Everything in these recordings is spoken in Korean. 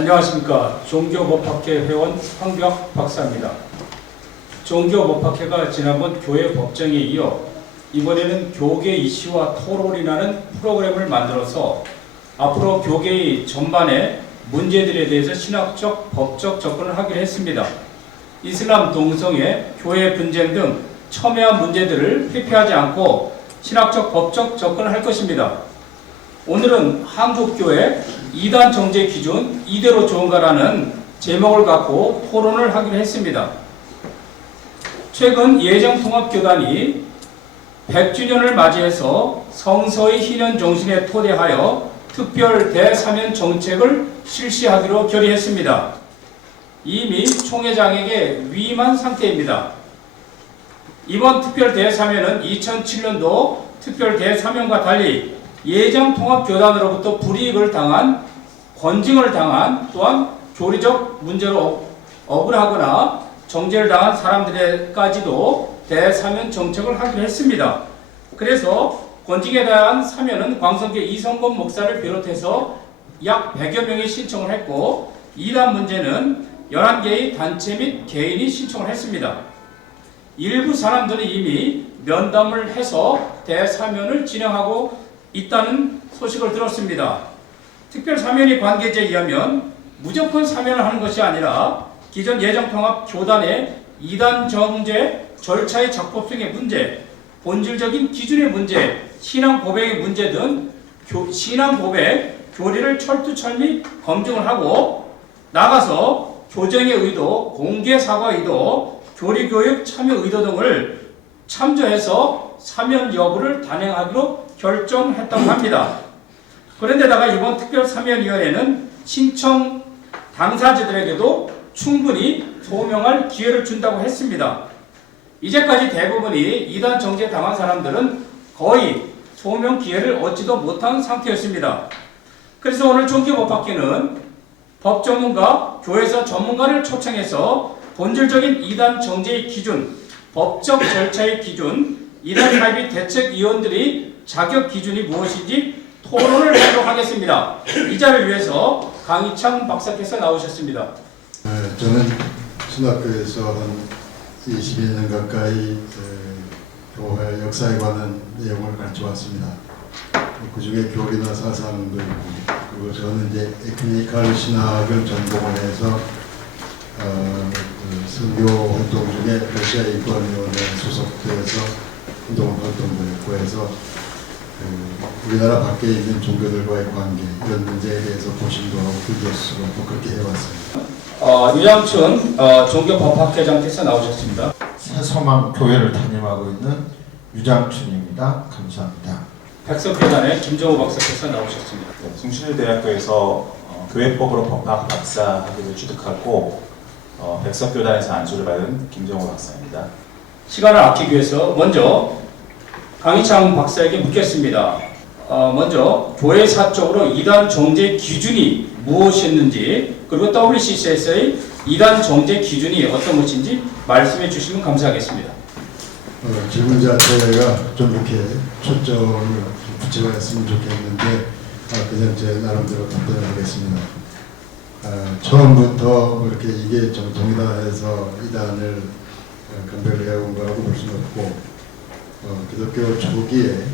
안녕하십니까. 종교법학회 회원 황벽 박사입니다. 종교법학회가 지난번 교회 법정에 이어 이번에는 교계 이슈와 토론이라는 프로그램을 만들어서 앞으로 교계의 전반의 문제들에 대해서 신학적, 법적 접근을 하기로 했습니다. 이슬람 동성애, 교회 분쟁 등 첨예한 문제들을 회피하지 않고 신학적, 법적 접근을 할 것입니다. 오늘은 한국교회 이단 정제 기준 이대로 좋은가라는 제목을 갖고 토론을 하기로 했습니다. 최근 예정통합교단이 100주년을 맞이해서 성서의 희년 정신에 토대하여 특별 대사면 정책을 실시하기로 결의했습니다. 이미 총회장에게 위임한 상태입니다. 이번 특별 대사면은 2007년도 특별 대사면과 달리 예정통합교단으로부터 불이익을 당한, 권징을 당한, 또한 교리적 문제로 억울하거나 정죄를 당한 사람들에까지도 대사면 정책을 하기로 했습니다. 그래서 권징에 대한 사면은 광성교 이성범 목사를 비롯해서 약 100여 명이 신청을 했고, 이단 문제는 11개의 단체 및 개인이 신청을 했습니다. 일부 사람들은 이미 면담을 해서 대사면을 진행하고 있다는 소식을 들었습니다. 특별사면위 관계자에 의하면 무조건 사면을 하는 것이 아니라 기존 예정통합교단의 이단 정제 절차의 적법성의 문제, 본질적인 기준의 문제, 신앙 고백의 문제 등 신앙 고백, 교리를 철두철미 검증을 하고 나가서 교정의 의도, 공개 사과 의도, 교리교육 참여 의도 등을 참조해서 사면 여부를 단행하기로 결정했다고 합니다. 그런데다가 이번 특별사면위원회는 신청 당사자들에게도 충분히 소명할 기회를 준다고 했습니다. 이제까지 대부분이 이단 정죄 당한 사람들은 거의 소명 기회를 얻지도 못한 상태였습니다. 그래서 오늘 종교법학회는 법전문가, 교회사 전문가를 초청해서 본질적인 이단 정죄의 기준, 법적 절차의 기준, 이단 사이비 대책위원들이 자격 기준이 무엇인지 토론을 하도록 하겠습니다. 이 자리를 위해서 강희창 박사께서 나오셨습니다. 저는 신학교에서 한 22년 가까이 교회 역사에 관한 내용을 가르쳐 왔습니다. 그 중에 교리나 사상도 있고, 그리고 저는 이제 에쿠메니컬 신학을 전공을 해서 선교 활동 중에 러시아 인권위원회 소속돼서 운동 활동도 했고 해서 우리나라 밖에 있는 종교들과의 관계, 이런 문제에 대해서 고심도 하고 글도 쓰고 또 그렇게 해왔습니다. 유장춘 종교법학회장께서 나오셨습니다. 새소망 교회를 담임하고 있는 유장춘입니다. 감사합니다. 백석교단의 김정호 박사께서 나오셨습니다. 숭실대학교에서 교회법으로 법학 박사 학위를 취득하고 백석교단에서 안수를 받은 김정호 박사입니다. 시간을 아끼기 위해서 먼저 강희창 박사에게 묻겠습니다. 먼저 교회사적으로 이단 정죄 기준이 무엇이었는지, 그리고 WCC에서의 이단 정죄 기준이 어떤 것인지 말씀해 주시면 감사하겠습니다. 질문 자체가 좀 이렇게 초점을 붙여갔으면 좋겠는데 그냥 제 나름대로 답변을 하겠습니다. 처음부터 이렇게 이게 좀 동일화해서 이단을 건배해온 거라고 볼 수는 없고, 기독교 초기에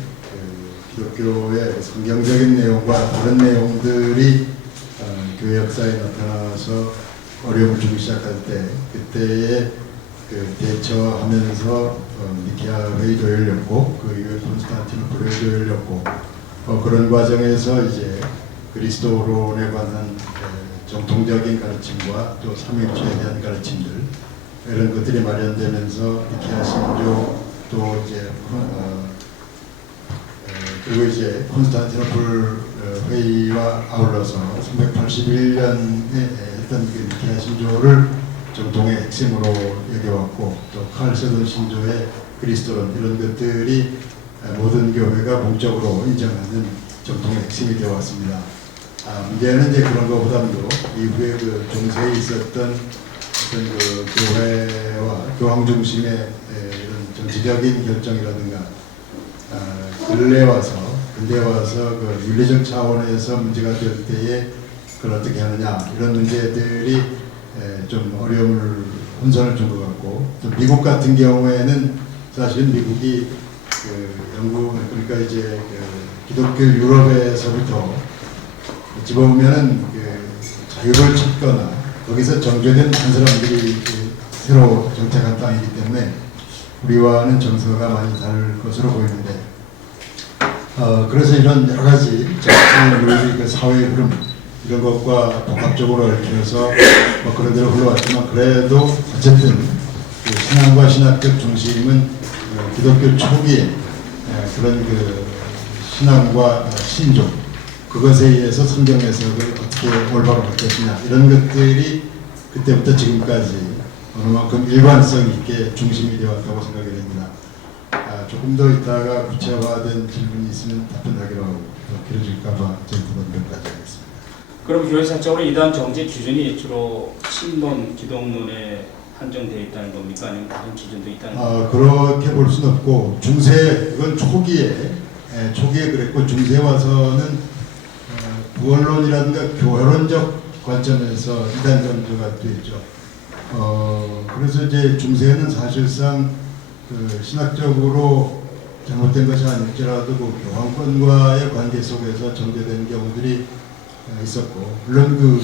기독교의 성경적인 내용과 다른 내용들이 교회 역사에 나타나서 어려움을 주기 시작할 때, 그때에 대처하면서 니케아 회의도 열렸고, 그 이후에 콘스탄티노플 회의도 열렸고, 그런 과정에서 이제 그리스도론에 관한 정통적인 가르침과 또 삼위일체에 대한 가르침들, 이런 것들이 마련되면서 니케아 신조, 또 이제 그리고 이제 콘스탄티노플 회의와 아울러서 381년에 했던 그 니케아 신조를 정통의 핵심으로 여겨왔고, 또 칼세돈 신조의 그리스도론, 이런 것들이 모든 교회가 공적으로 인정하는 정통의 핵심이 되어왔습니다. 문제는 이제 그런 것보다도 이후에 그 중세에 있었던 어떤 그 교회와 교황 중심의 이런 정치적인 결정이라든가, 근대에 와서 그 윤리적 차원에서 문제가 될 때에 그걸 어떻게 하느냐 이런 문제들이 좀 어려움을 혼선을 준 것 같고, 또 미국 같은 경우에는 사실은 미국이 그 영국 그러니까 이제 그 기독교 유럽에서부터 집어보면은 그 자유를 찾거나 거기서 정죄된 한 사람들이 새로 정착한 땅이기 때문에 우리와는 정서가 많이 다를 것으로 보이는데, 그래서 이런 여러 가지 정치, 그 사회의 흐름 이런 것과 복합적으로 얽혀서 뭐 그런 대로 흘러왔지만, 그래도 어쨌든 그 신앙과 신학적 중심은 기독교 초기에 그런 그 신앙과 신종 그것에 의해서 성경에서 어떻게 올바로 바뀌었느냐 이런 것들이 그때부터 지금까지 어느 만큼 일관성 있게 중심이 되어왔다고 생각이 됩니다. 조금 더 이따가 구체화된 질문이 있으면 답변하기로 하고 더 길어질까봐 저희도 몇가지 하겠습니다. 그럼 교회사적으로 이단 정제 기준이 주로 신론, 기독론에 한정되어 있다는 겁니까? 아니면 다른 기준도 있다는 겁니까? 그렇게 볼 수는 없고, 중세 그건 초기에 그랬고, 중세 와서는 부원론이라든가 교회론적 관점에서 이단 정제가 되죠. 그래서 이제 중세는 사실상 그 신학적으로 잘못된 것이 아닐지라도 그 교황권과의 관계 속에서 정제된 경우들이 있었고, 물론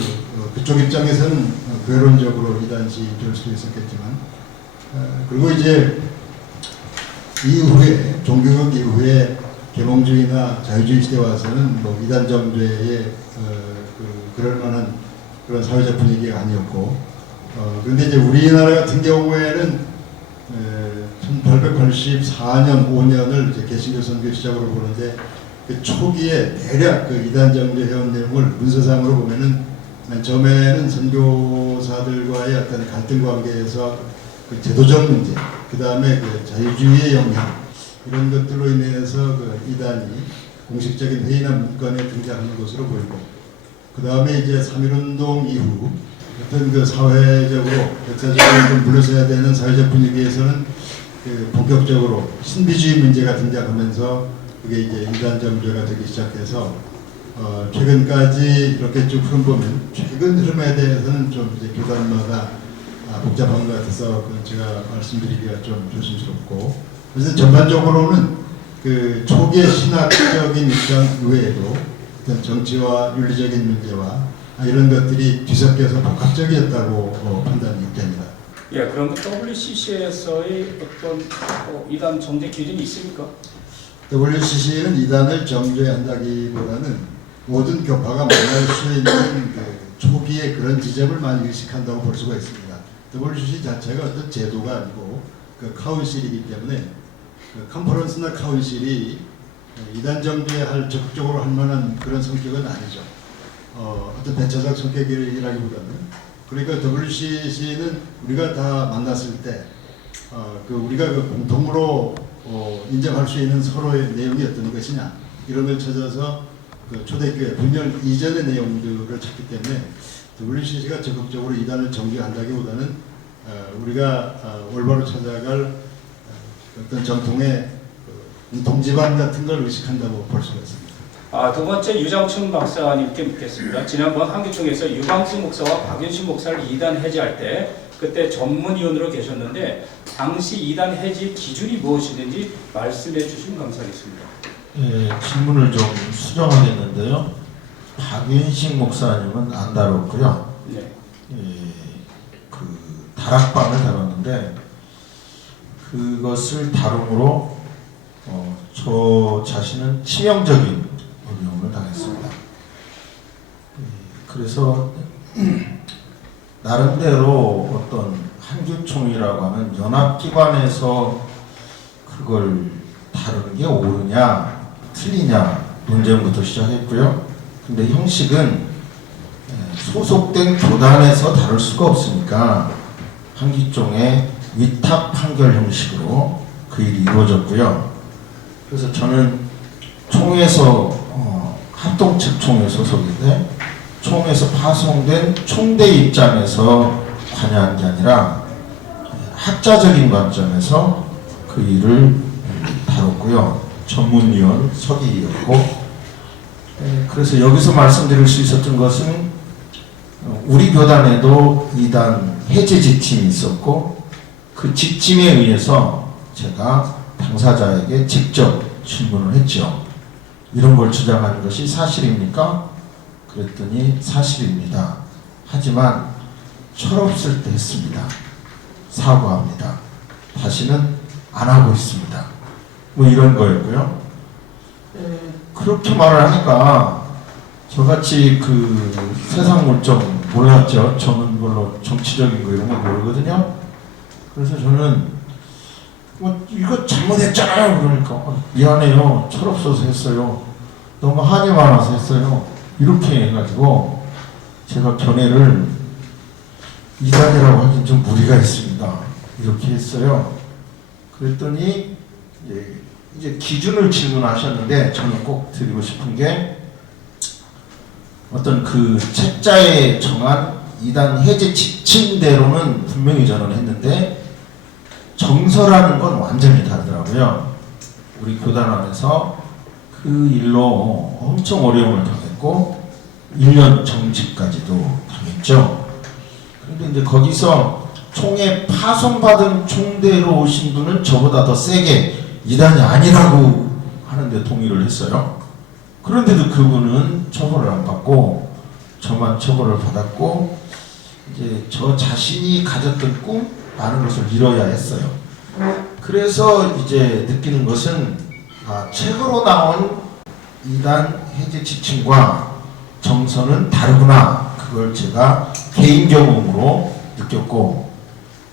그쪽 입장에서는 교회론적으로 이단시 될 수도 있었겠지만, 그리고 이제 이후에 종교개혁 이후에 계몽주의나 자유주의 시대 와서는 뭐 이단 정죄에 그럴 만한 그런 사회적 분위기가 아니었고, 그런데 이제 우리나라 같은 경우에는 1884년 5년을 이제 개신교 선교 시작으로 보는데, 그 초기에 대략 그 이단 정죄 해온 내용을 문서상으로 보면은 맨 처음에는 선교사들과의 어떤 갈등 관계에서 그 제도적 문제, 그 다음에 그 자유주의의 영향 이런 것들로 인해서 그 이단이 공식적인 회의나 문건에 등장하는 것으로 보이고, 그 다음에 이제 3.1운동 이후 어떤 그 사회적으로 역사적으로 좀 물러서야 되는 사회적 분위기에서는 그 본격적으로 신비주의 문제가 등장하면서 그게 이제 이단 정죄가 되기 시작해서 최근까지 이렇게 쭉 흐름 보면 최근 흐름에 대해서는 좀 이제 교단마다 복잡한 것 같아서 제가 말씀드리기가 좀 조심스럽고, 그래서 전반적으로는 그 초기의 신학적인 입장 외에도 어떤 정치와 윤리적인 문제와 이런 것들이 뒤섞여서 복합적이었다고 판단이 됩니다. 예, 그럼 WCC에서의 어떤 이단 정제 기준이 있습니까? WCC는 이단을 정죄한다기보다는 모든 교파가 만날 수 있는 그 초기에 그런 지점을 많이 의식한다고 볼 수가 있습니다. WCC 자체가 어떤 제도가 아니고 그 카운실이기 때문에 그 컨퍼런스나 카운실이 이단 정죄할 적극적으로 할 만한 그런 성격은 아니죠. 어떤 배차적 성격이라기보다는, 그러니까 WCC는 우리가 다 만났을 때 그 우리가 그 공통으로 인정할 수 있는 서로의 내용이 어떤 것이냐 이런 걸 찾아서 그 초대교회 분열 이전의 내용들을 찾기 때문에 WCC가 적극적으로 이단을 정죄한다기보다는 우리가 올바로 찾아갈 어떤 정통의 공통지반 같은 걸 의식한다고 볼 수가 있습니다. 두 번째 유장춘 박사님께 묻겠습니다. 지난번 한교총에서 유광수 목사와 박윤식 목사를 이단 해제할 때 그때 전문위원으로 계셨는데 당시 이단 해제 기준이 무엇이든지 말씀해 주시면 감사하겠습니다. 예, 질문을 좀 수정하겠는데요. 박윤식 목사님은 안 다뤘고요. 네. 예, 그 다락방을 다뤘는데 그것을 다룸으로 저 자신은 치명적인 어려움을 당했습니다. 그래서 나름대로 어떤 한교총이라고 하는 연합기관에서 그걸 다루는 게 옳으냐 틀리냐 논쟁부터 시작했고요. 근데 형식은 소속된 교단에서 다룰 수가 없으니까 한기총의 위탁 판결 형식으로 그 일이 이루어졌고요. 그래서 저는 총에서 합동측총회 소속인데 총에서 파송된 총대 입장에서 관여한 게 아니라 학자적인 관점에서 그 일을 다뤘고요. 전문위원 서기였고, 그래서 여기서 말씀드릴 수 있었던 것은 우리 교단에도 이단 해제 지침이 있었고 그 지침에 의해서 제가 당사자에게 직접 질문을 했죠. 이런 걸 주장하는 것이 사실입니까? 그랬더니 사실입니다. 하지만 철없을 때 했습니다. 사과합니다. 다시는 안 하고 있습니다. 뭐 이런 거였고요. 그렇게 말을 하니까 저같이 그 세상 물정 몰랐죠. 저는 별로 정치적인 거 이런 거 모르거든요. 그래서 저는 뭐 이거 잘못했잖아요. 그러니까 미안해요. 철없어서 했어요. 너무 한이 많아서 했어요. 이렇게 해가지고 제가 견해를 이단이라고 하긴 좀 무리가 있습니다. 이렇게 했어요. 그랬더니 이제 기준을 질문하셨는데 저는 꼭 드리고 싶은 게 어떤 그 책자에 정한 이단 해제 지침대로는 분명히 저는 했는데 정서라는 건 완전히 다르더라고요. 우리 교단 안에서 그 일로 엄청 어려움을 당했고 1년 정직까지도 당했죠. 그런데 이제 거기서 총에 파송받은 총대로 오신 분은 저보다 더 세게 이단이 아니라고 하는데 동의를 했어요. 그런데도 그분은 처벌을 안 받고 저만 처벌을 받았고 이제 저 자신이 가졌던 꿈 많은 것을 이뤄야 했어요. 그래서 이제 느끼는 것은 책으로 나온 이단 해제 지침과 정서는 다르구나. 그걸 제가 개인 경험으로 느꼈고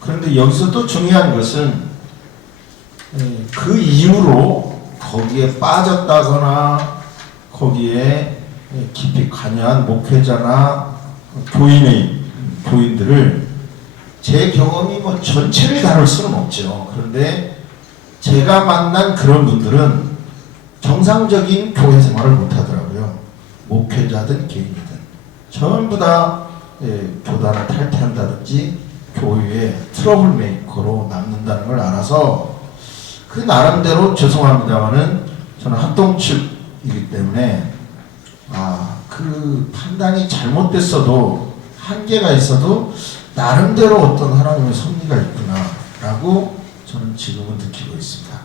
그런데 여기서 또 중요한 것은 그 이후로 거기에 빠졌다거나 거기에 깊이 관여한 목회자나 교인들을 제 경험이 뭐 전체를 다룰 수는 없죠. 그런데 제가 만난 그런 분들은 정상적인 교회 생활을 못하더라고요. 목회자든 개인이든 전부 다 교단을 탈퇴한다든지 교회의 트러블 메이커로 남는다는 걸 알아서 그 나름대로 죄송합니다만은 저는 합동 측이기 때문에 그 판단이 잘못됐어도 한계가 있어도 나름대로 어떤 하나님의 섭리가 있구나라고 저는 지금은 느끼고 있습니다.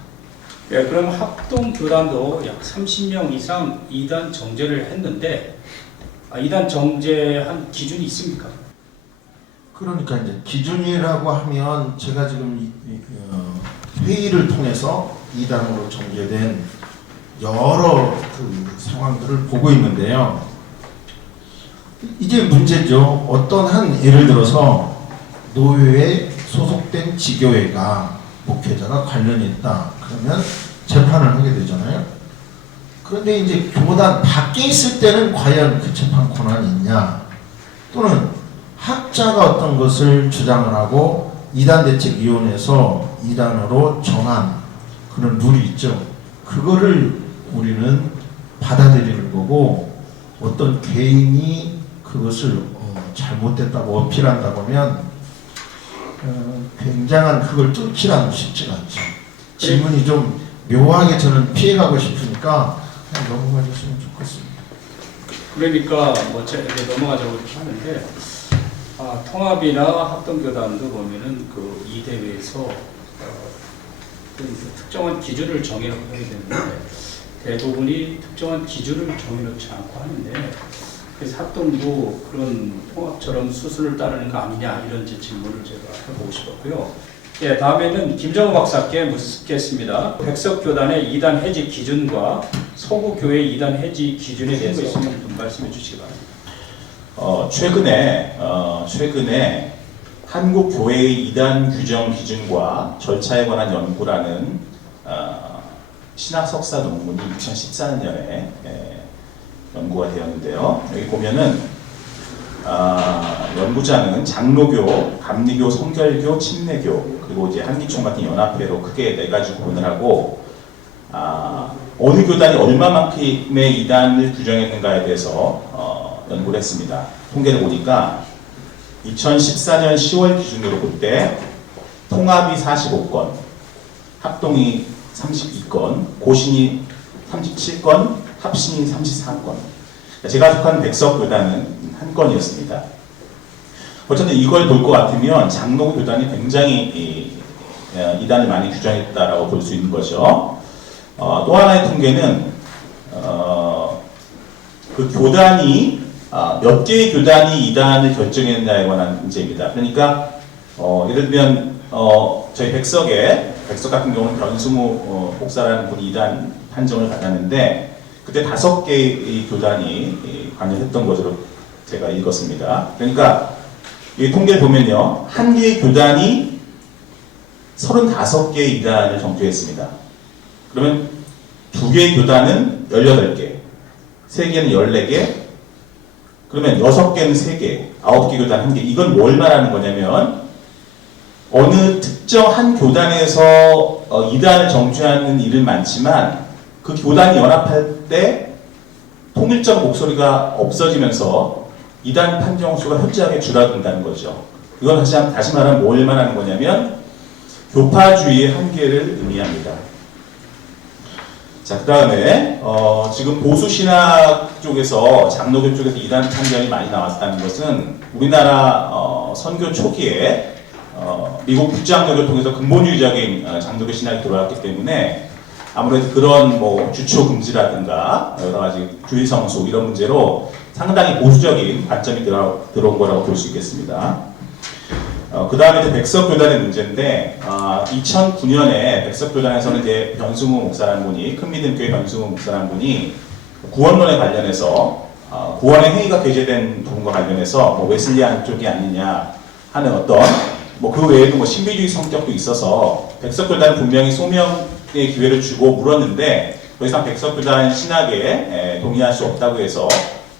예, 그럼 합동교단도 약 30명 이상 이단 정제를 했는데 이단 정제한 기준이 있습니까? 그러니까 이제 기준이라고 하면 제가 지금 회의를 통해서 이단으로 정제된 여러 그 상황들을 보고 있는데요. 이제 문제죠. 어떤 한 예를 들어서 노회에 소속된 지교회가 목회자가 관련이 있다. 그러면 재판을 하게 되잖아요. 그런데 이제 교단 밖에 있을 때는 과연 그 재판 권한이 있냐? 또는 학자가 어떤 것을 주장을 하고 이단대책위원회에서 이단으로 정한 그런 룰이 있죠. 그거를 우리는 받아들이는 거고 어떤 개인이 그것을 잘못됐다고 어필한다고 하면 굉장한 그걸 뚫기라는 쉽지가 않죠. 질문이 좀 묘하게 저는 피해가고 싶으니까 그냥 넘어가 줬으면 좋겠습니다. 그러니까 뭐 제가 넘어가자고 이렇게 하는데 통합이나 합동교단도 보면은 그 이 대회에서 특정한 기준을 정해놓고 하게 되는데 대부분이 특정한 기준을 정해놓지 않고 하는데 그래서 합동도 그런 통합처럼 수순을 따르는 거 아니냐 이런 질문을 제가 해보고 싶었고요. 예, 다음에는 김정우 박사께 묻겠습니다. 백석교단의 이단 해지 기준과 서구교회 이단 해지 기준에 대해서 있으면 좀 말씀해 주시기 바랍니다. 최근에 한국 교회의 이단 규정 기준과 절차에 관한 연구라는 신학 석사 논문이 2014년에 연구가 되었는데요. 여기 보면은 연구자는 장로교, 감리교, 성결교, 침례교 그리고 이제 한기총 같은 연합회로 크게 네 가지 구분을 하고 어느 교단이 얼마만큼의 이단을 규정했는가에 대해서 연구를 했습니다. 통계를 보니까 2014년 10월 기준으로 볼 때 통합이 45건, 합동이 32건, 고신이 37건, 합신이 34건. 제가 속한 백석교단은 한 건이었습니다. 어쨌든 이걸 볼 것 같으면 장로교 교단이 굉장히 이단을 많이 규정했다라고 볼 수 있는 거죠. 또 하나의 통계는 그 교단이 몇 개의 교단이 이단을 결정했냐에 관한 문제입니다. 그러니까 예를 들면 저희 백석 같은 경우는 변승우 목사라는 분이 이단 판정을 받았는데 그때 5개의 교단이 관여했던 것으로 제가 읽었습니다. 그러니까 이 통계를 보면요, 한 개의 교단이 35개의 이단을 정죄했습니다. 그러면 2개의 교단은 18개, 3개는 14개, 그러면 6개는 3개, 9개 교단 1개. 이건 뭘 말하는 거냐면 어느 특정 한 교단에서 이단을 정죄하는 일은 많지만 그 교단이 연합할 때 통일적 목소리가 없어지면서 이단 판정 수가 현저하게 줄어든다는 거죠. 이건 다시 말하면 뭘 말하는 거냐면 교파주의의 한계를 의미합니다. 자, 그 다음에 지금 보수신학 쪽에서 장로교 쪽에서 이단 판정이 많이 나왔다는 것은 우리나라 선교 초기에 미국 북장로를 통해서 근본주의적인 장로교 신학이 들어왔기 때문에 아무래도 그런 뭐 주초 금지라든가 여러 가지 주의 성수 이런 문제로 상당히 보수적인 관점이 들어온 거라고 볼 수 있겠습니다. 그 다음에 이제 백석교단의 문제인데 2009년에 백석교단에서는 이제 변승우 목사라는 분이 큰믿음교회 변승우 목사라는 분이 구원론에 관련해서 구원의 행위가 배제된 부분과 관련해서 뭐 웨슬리안 쪽이 아니냐 하는 어떤 뭐 그 외에도 뭐 신비주의 성격도 있어서 백석교단은 분명히 소명의 기회를 주고 물었는데 더 이상 백석교단 신학에 동의할 수 없다고 해서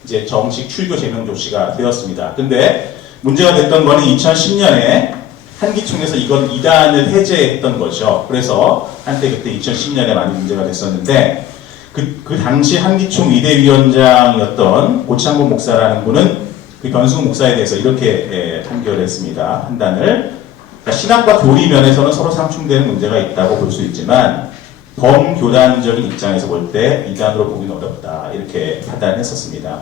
이제 정식 출교 제명 조치가 되었습니다. 근데 문제가 됐던 거는 2010년에 한기총에서 이건 이단을 해제했던 거죠. 그래서 한때 그때 2010년에 많이 문제가 됐었는데 그 당시 한기총 위대위원장이었던 고창곤 목사라는 분은 그 변승우 목사에 대해서 이렇게 판결을 했습니다. 판단을. 그러니까 신학과 교리 면에서는 서로 상충되는 문제가 있다고 볼 수 있지만 범교단적인 입장에서 볼 때 이단으로 보기는 어렵다. 이렇게 판단을 했었습니다.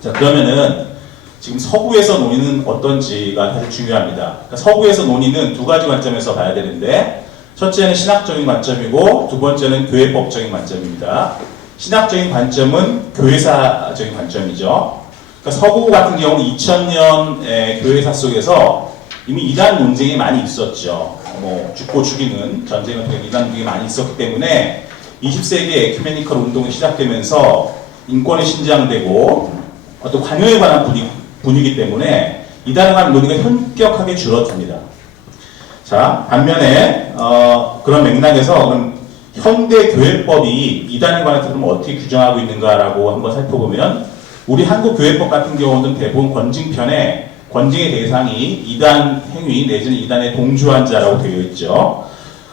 자, 그러면은 지금 서구에서 논의는 어떤지가 사실 중요합니다. 그러니까 서구에서 논의는 2가지 관점에서 봐야 되는데 첫째는 신학적인 관점이고 두 번째는 교회법적인 관점입니다. 신학적인 관점은 교회사적인 관점이죠. 그러니까 서구 같은 경우는 2000년 교회사 속에서 이미 이단 논쟁이 많이 있었죠. 뭐 죽고 죽이는 전쟁을 통해 이단 논쟁이 많이 있었기 때문에 20세기 에큐메니컬 운동이 시작되면서 인권이 신장되고 어떤 관용에 관한 분위기 때문에 이단에 관한 논의가 현격하게 줄어듭니다. 자, 반면에 그런 맥락에서 그럼 현대 교회법이 이단에 관해서 그럼 어떻게 규정하고 있는가라고 한번 살펴보면 우리 한국 교회법 같은 경우는 대부분 권징편에 권징의 대상이 이단 행위 내지는 이단에 동조한 자라고 되어 있죠.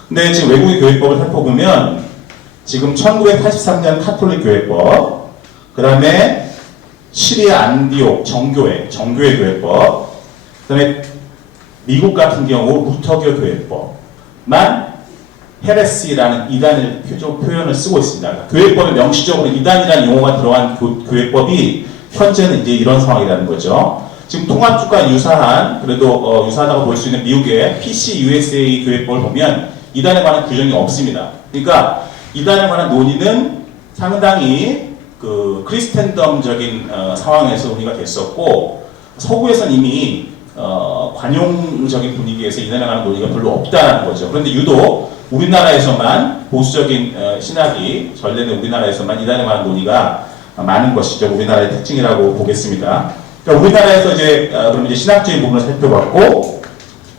근데 지금 외국의 교회법을 살펴보면 지금 1983년 카톨릭 교회법, 그 다음에 시리아 안디옥 정교회 교회법, 그 다음에 미국 같은 경우 루터교 교회법만 헤레시라는 이단을 표현을 쓰고 있습니다. 그러니까 교회법에 명시적으로 이단이라는 용어가 들어간 교회법이 현재는 이제 이런 상황이라는 거죠. 지금 통합주가 유사한, 그래도 유사하다고 볼 수 있는 미국의 PCUSA 교회법을 보면 이단에 관한 규정이 없습니다. 그러니까 이단에 관한 논의는 상당히 그 크리스텐덤적인 상황에서 논의가 됐었고 서구에서는 이미 관용적인 분위기에서 이단에 관한 논의가 별로 없다는 거죠. 그런데 유독 우리나라에서만 보수적인 신학이 전래된 우리나라에서만 이단에 관한 논의가 많은 것이죠. 우리나라의 특징이라고 보겠습니다. 그러니까 우리나라에서 그럼 이제 신학적인 부분을 살펴봤고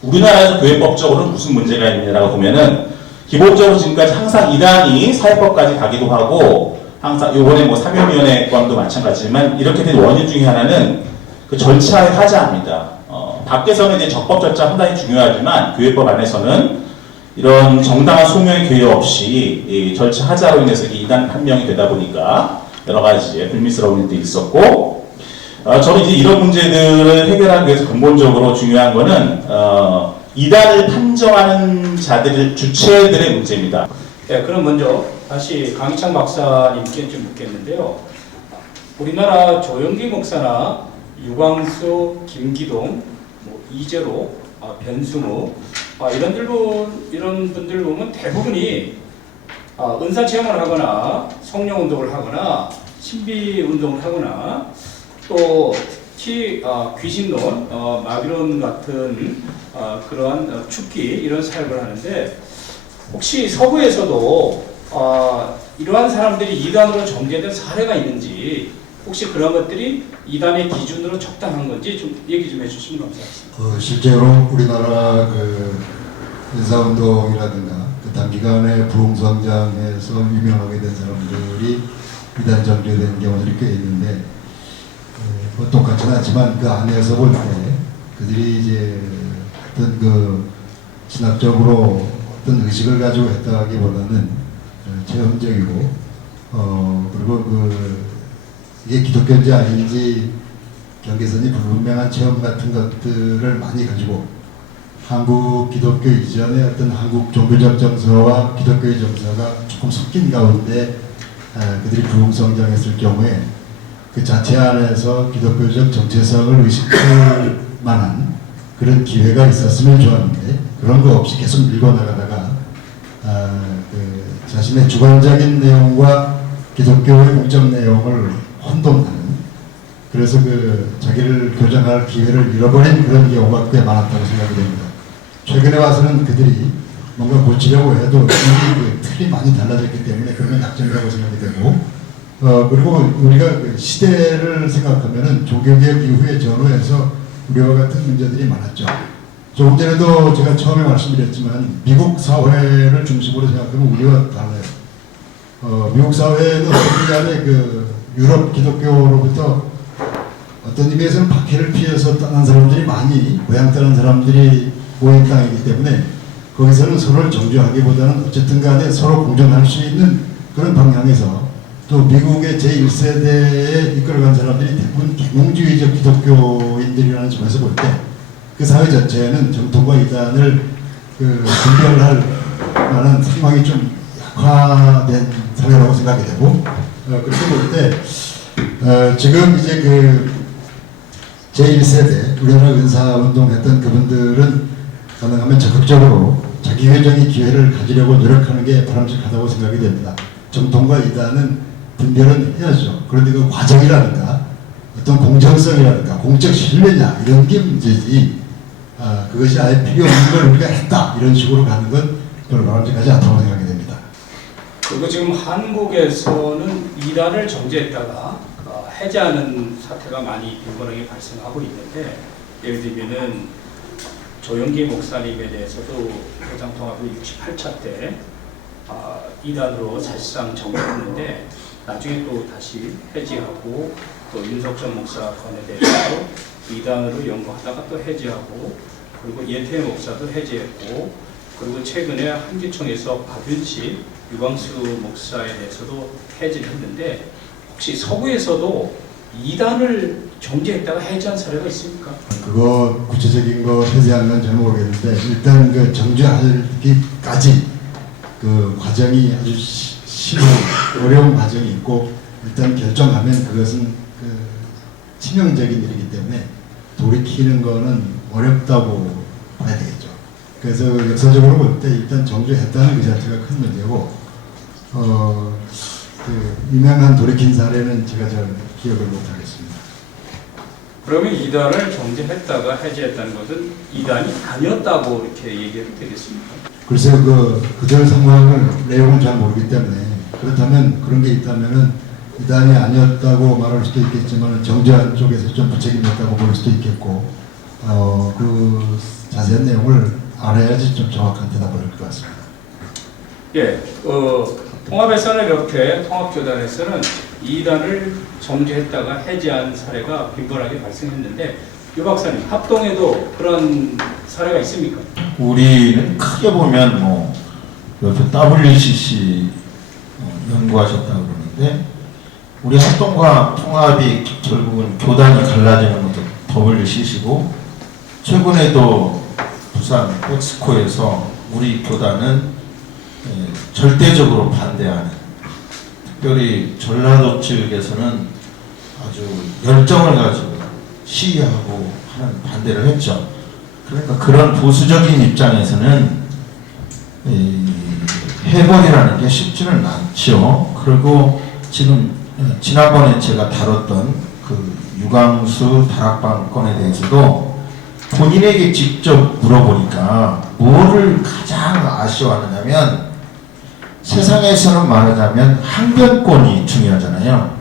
우리나라에서 교회법적으로는 무슨 문제가 있느냐라고 보면은 기본적으로 지금까지 항상 이단이 사회법까지 가기도 하고 항상 요번에 뭐 사면위원회권도 마찬가지지만 이렇게 된 원인 중에 하나는 그 절차의 하자입니다. 밖에서는 이제 적법 절차 상당히 중요하지만 교회법 안에서는 이런 정당한 소명의 기회 없이 이 절차 하자로 인해서 이단 판명이 되다 보니까 여러 가지 불미스러운 일들이 있었고 저는 이제 이런 문제들을 해결하기 위해서 근본적으로 중요한 거는 이단을 판정하는 주체들의 문제입니다. 네, 그럼 먼저 다시 강희창 박사님께 좀 묻겠는데요. 우리나라 조영기 목사나 유광수, 김기동, 이재로, 변승우 이런 분들 보면 대부분이 은사 체험을 하거나 성령 운동을 하거나 신비 운동을 하거나 또 특히 귀신론, 마귀론 같은 그러한 축기 이런 사역을 하는데 혹시 서구에서도 이러한 사람들이 이단으로 정죄된 사례가 있는지 혹시 그런 것들이 이단의 기준으로 적당한 건지 좀 얘기 좀 해주시면 감사하겠습니다. 실제로 우리나라 그 인사운동이라든가 그 단기간에 부흥성장에서 유명하게 된 사람들이 이단 정죄된 경우들이 꽤 있는데 뭐 똑같지는 않지만 그 안에서 볼 때 그들이 이제 어떤 그 신학적으로 어떤 의식을 가지고 했다기보다는 체험적이고 그리고 이게 기독교인지 아닌지 경계선이 불분명한 체험 같은 것들을 많이 가지고 한국 기독교 이전의 어떤 한국 종교적 정서와 기독교의 정서가 조금 섞인 가운데 그들이 부흥성장했을 경우에 그 자체 안에서 기독교적 정체성을 의식할 만한 그런 기회가 있었으면 좋았는데 그런 거 없이 계속 밀고 나가다가 그 자신의 주관적인 내용과 기독교의 공적 내용을 혼동하는 그래서 그 자기를 교정할 기회를 잃어버린 그런 경우가 꽤 많았다고 생각이 됩니다. 최근에 와서는 그들이 뭔가 고치려고 해도 이미 그 틀이 많이 달라졌기 때문에 그런 약점이라고 생각이 되고 그리고 우리가 그 시대를 생각하면은 종교개혁 이후에 전후에서 우리와 같은 문제들이 많았죠. 조금 전에도 제가 처음에 말씀드렸지만 미국 사회를 중심으로 생각하면 우리와 달라요. 미국 사회는 어떤 간에 그 유럽 기독교로부터 어떤 의미에서는 박해를 피해서 떠난 사람들이 많이 고향 떠난 사람들이 모인 땅이기 때문에 거기서는 서로를 정죄하기보다는 어쨌든 간에 서로 공존할 수 있는 그런 방향에서 또 미국의 제1세대에 이끌어간 사람들이 대부분 계몽주의적 기독교인들이라는 점에서 볼 때 그 사회 전체는 정통과 이단을 분별할 만한 상황이 좀 약화된 사회라고 생각이 되고 그렇게 볼 때 지금 이제 그 제1세대 우리나라 은사운동했던 그분들은 가능하면 적극적으로 자기 개정의 기회를 가지려고 노력하는 게 바람직하다고 생각이 됩니다. 정통과 이단은 분별은 해야죠. 그런데 그 과정이라든가 어떤 공정성이라든가 공적 신뢰냐 이런 게 문제지 그것이 아예 필요 없는 걸 우리가 했다 이런 식으로 가는 건 별로 바람직하지 않다고 생각이 됩니다. 그리고 지금 한국에서는 이단을 정죄했다가 해제하는 사태가 많이 빈번하게 발생하고 있는데 예를 들면은 조영기 목사님에 대해서도 회장통합을 68차 때 이단으로 사실상 정죄했는데 나중에 또 다시 해제하고 또 윤석천 목사 건에 대해서도 이단으로 연구하다가 또 해제하고 그리고 예태 목사도 해제했고 그리고 최근에 한기총에서 박윤식 유광수 목사에 대해서도 해제를 했는데 혹시 서구에서도 이단을 정죄했다가 해제한 사례가 있습니까? 그거 구체적인 거 해제한 건 잘 모르겠는데 일단 그 정죄하기까지 그 과정이 아주 심한 어려운 과정이 있고 일단 결정하면 그것은 그 치명적인 일이기 때문에 돌이키는 거는 어렵다고 봐야 되겠죠. 그래서 역사적으로 볼 때 일단 정죄했다는 그 자체가 큰 문제고 그 유명한 돌이킨 사례는 제가 잘 기억을 못하겠습니다. 그러면 이단을 정죄했다가 해제했다는 것은 이단이 아니었다고 이렇게 얘기해도 되겠습니까? 글쎄요, 그들 상황을 내용을 잘 모르기 때문에 그렇다면 그런 게 있다면은 이단이 아니었다고 말할 수도 있겠지만 정죄한 쪽에서 좀 부책임했다고 볼 수도 있겠고 그 자세한 내용을 알아야지 좀 정확한 대답을 할 것 같습니다. 예, 통합에서는 이렇게 통합교단에서는 이단을 정죄했다가 해제한 사례가 빈번하게 발생했는데 유 박사님 합동에도 그런 사례가 있습니까? 우리는 크게 보면 뭐 옆에 WCC 연구하셨다고 그러는데 우리 합동과 통합이 결국은 교단이 갈라지는 것도 WCC고 최근에도 부산 엑스코에서 우리 교단은 절대적으로 반대하는 특별히 전라도 측에서는 아주 열정을 가지고 시위하고 하는 반대를 했죠. 그러니까 그런 보수적인 입장에서는 해버리라는 게 쉽지는 않죠. 그리고 지금 지난번에 제가 다뤘던 그 유광수 다락방 건에 대해서도 본인에게 직접 물어보니까 뭐를 가장 아쉬워하느냐면 세상에서는 말하자면 항변권이 중요하잖아요.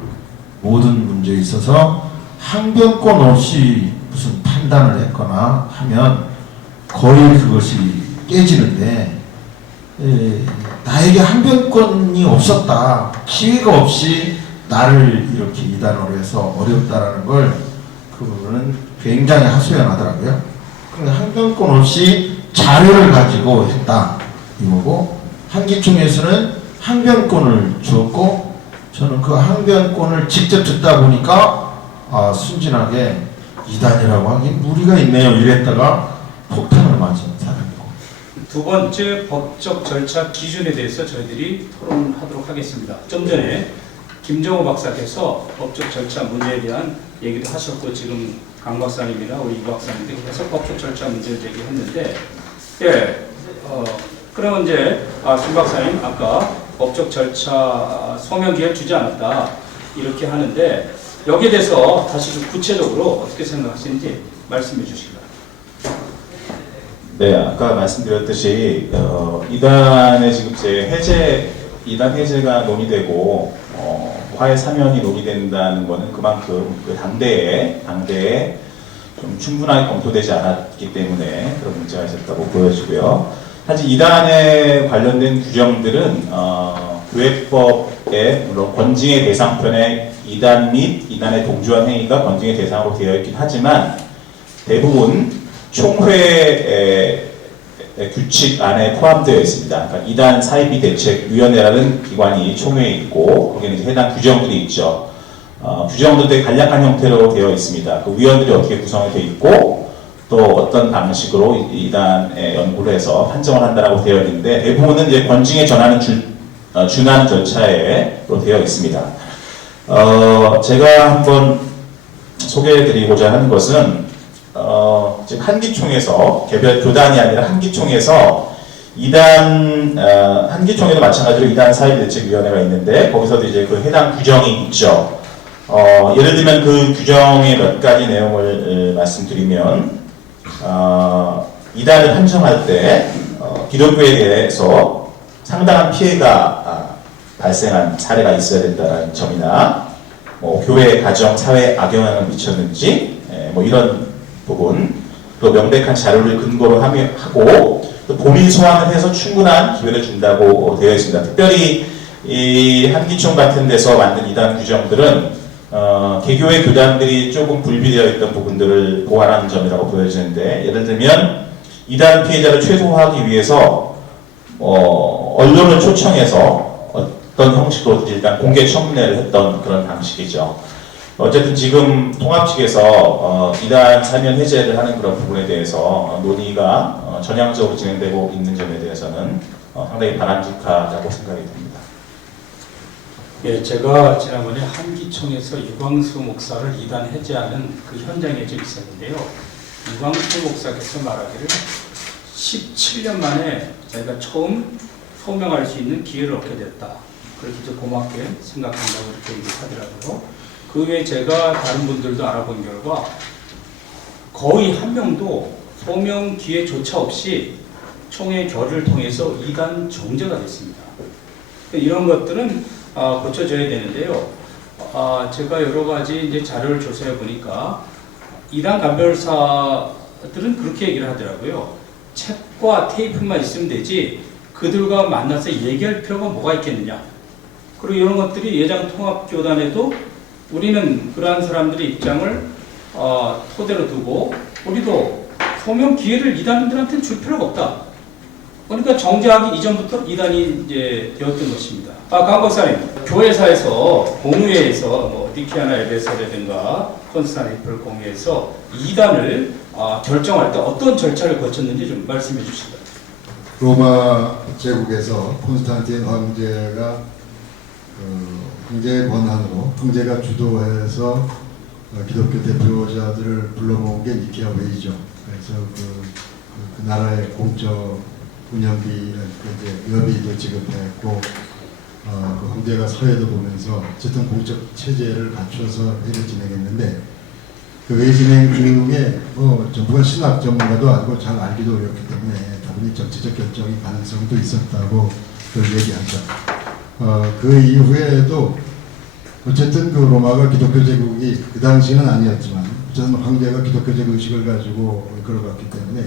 모든 문제에 있어서 항변권 없이 무슨 판단을 했거나 하면 거의 그것이 깨지는데 나에게 항변권이 없었다. 기회가 없이 나를 이렇게 이단으로 해서 어렵다라는 걸 그거는 굉장히 하소연하더라고요. 그러니까 항변권 없이 자료를 가지고 했다 이거고 한기총에서는 항변권을 주었고 저는 그 항변권을 직접 듣다 보니까 순진하게 이단이라고 하긴 무리가 있네요 이랬다가 폭탄을 맞은 사람이고. 두 번째 법적 절차 기준에 대해서 저희들이 토론하도록 하겠습니다. 좀 전에 김정호 박사께서 법적 절차 문제에 대한 얘기도 하셨고 지금 강 박사님이나 우리 이 박사님도 계속 법적 절차 문제를 제기했는데 그러면 이제 김 박사님 아까 법적 절차 소명 기회를 주지 않았다 이렇게 하는데 여기에 대해서 다시 좀 구체적으로 어떻게 생각하시는지 말씀해 주시기 바랍니다. 네, 아까 말씀드렸듯이 이단의 지금 이단 해제가 논의되고 화해 사면이 논의된다는 것은 그만큼 그 당대에 좀 충분하게 검토되지 않았기 때문에 그런 문제가 있었다고 보여지고요. 사실 이단에 관련된 규정들은 교회법에 물론 권징의 대상편에 이단 및 이단에 동조한 행위가 권징의 대상으로 되어 있긴 하지만 대부분 총회 규칙 안에 포함되어 있습니다. 그러니까 이단 사이비 대책위원회라는 기관이 총회에 있고 거기는 이제 해당 규정들이 있죠. 규정도 되게 간략한 형태로 되어 있습니다. 그 위원들이 어떻게 구성이 되어 있고 또 어떤 방식으로 이단에 연구를 해서 판정을 한다라고 되어 있는데 대부분은 이제 권징에 준하는 절차로 되어 있습니다. 제가 한번 소개해드리고자 하는 것은 지금 한기총에서 개별 교단이 아니라 한기총에서 한기총에도 마찬가지로 이단 사이비대책위원회가 있는데 거기서도 이제 그 해당 규정이 있죠. 예를 들면 그 규정의 몇 가지 내용을 말씀드리면 이단을 판정할 때 기독교에 대해서 상당한 피해가 발생한 사례가 있어야 된다는 점이나 교회, 가정, 사회에 악영향을 미쳤는지 이런 부분 또 명백한 자료를 근거로 하고 또 본인 소환을 해서 충분한 기회를 준다고 되어 있습니다. 특별히 이 한기총 같은 데서 만든 이단 규정들은 개교의 교단들이 조금 불비되어 있던 부분들을 보완하는 점이라고 보여지는데 예를 들면 이단 피해자를 최소화하기 위해서 언론을 초청해서 어떤 형식으로 일단 공개 청문회를 했던 그런 방식이죠. 어쨌든 지금 통합 측에서 이단 사면 해제를 하는 그런 부분에 대해서 논의가 전향적으로 진행되고 있는 점에 대해서는 상당히 바람직하다고 생각이 듭니다. 예, 제가 지난번에 한기총에서 유광수 목사를 이단 해제하는 그 현장에 좀 있었는데요. 유광수 목사께서 말하기를 17년 만에 자기가 처음 소명할 수 있는 기회를 얻게 됐다. 그렇게 좀 고맙게 생각한다고 이렇게 얘기하더라고요. 그 외에 제가 다른 분들도 알아본 결과 거의 한 명도 소명 기회조차 없이 총회 결의를 통해서 이단 정제가 됐습니다. 이런 것들은 고쳐져야 되는데요. 제가 여러 가지 이제 자료를 조사해 보니까 이단 간별사들은 그렇게 얘기를 하더라고요. 책과 테이프만 있으면 되지 그들과 만나서 얘기할 필요가 뭐가 있겠느냐. 그리고 이런 것들이 예장통합교단에도 우리는 그러한 사람들의 입장을 토대로 두고 우리도 소명 기회를 이단들한테 줄 필요가 없다. 그러니까 정제하기 이전부터 이단이 이제 되었던 것입니다. 강 박사님, 교회사에서 공회에서 뭐 니케아나 에베소라든가 콘스탄티노플 공회에서 이단을 결정할 때 어떤 절차를 거쳤는지 좀 말씀해 주시기 바랍니다. 로마 제국에서 콘스탄틴 황제가 황제의 권한으로 황제가 주도해서 기독교 대표자들을 불러 모은 게 니케아 회의죠. 그래서 그 나라의 공적 운영비 이제 여비도 지급했고 그 황제가 사회도 보면서 어쨌든 공적 체제를 갖춰서 일을 진행했는데 그 외진행 중에 전부가 신학 전문가도 아니고 잘 알기도 어렵기 때문에 다분히 정치적 결정이 가능성도 있었다고 그걸 얘기하죠. 그 이후에도 어쨌든 그 로마가 기독교 제국이 그 당시는 아니었지만 어쨌든 황제가 기독교적 의식을 가지고 이끌어갔기 때문에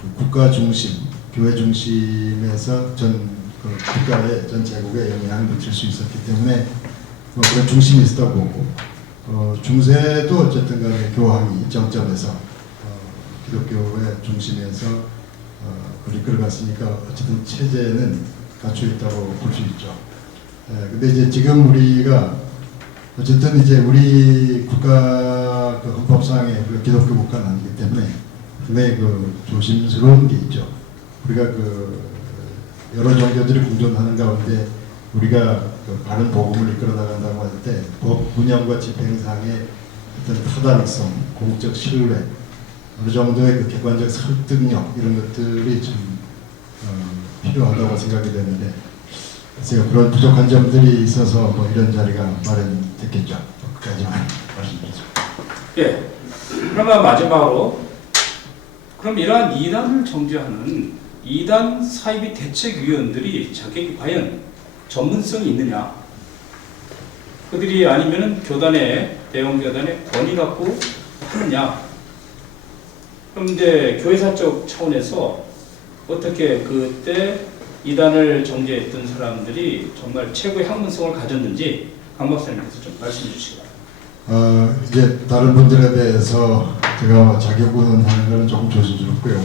그 국가 중심, 교회 중심에서 그 국가의 전 제국에 영향을 미칠 수 있었기 때문에 그런 중심이 있었다고 보고 중세도 어쨌든 간에 교황이 정점에서 기독교의 중심에서 그걸 이끌어갔으니까 어쨌든 체제는 갖춰 있다고 볼 수 있죠. 근데 이제 지금 우리가 어쨌든 이제 우리 국가 그 헌법상의 그 기독교 국가는 아니기 때문에 굉장히 그 조심스러운 게 있죠. 우리가 그 여러 종교들이 공존하는 가운데 우리가 그 바른 복음을 이끌어 나간다고 할 때 법 운영과 집행상의 어떤 타당성, 공적 신뢰, 어느 정도의 그 객관적 설득력 이런 것들이 좀 필요하다고 생각이 되는데 제가 그런 부족한 점들이 있어서 뭐 이런 자리가 마련됐겠죠. 끝까지만 말씀드리죠. 예. 그러면 마지막으로 그럼 이러한 이단을 정죄하는 이단 사이비 대책위원들이 자격이 과연 전문성이 있느냐? 그들이 아니면은 대형 교단의 권위 갖고 하느냐? 그럼 이제 교회사적 차원에서 어떻게 그때 이단을 정죄했던 사람들이 정말 최고의 학문성을 가졌는지 강 박사님께서 좀 말씀해 주시기 바랍니다. 이제 다른 분들에 대해서 제가 자격은 하는 것은 조금 조심스럽고요.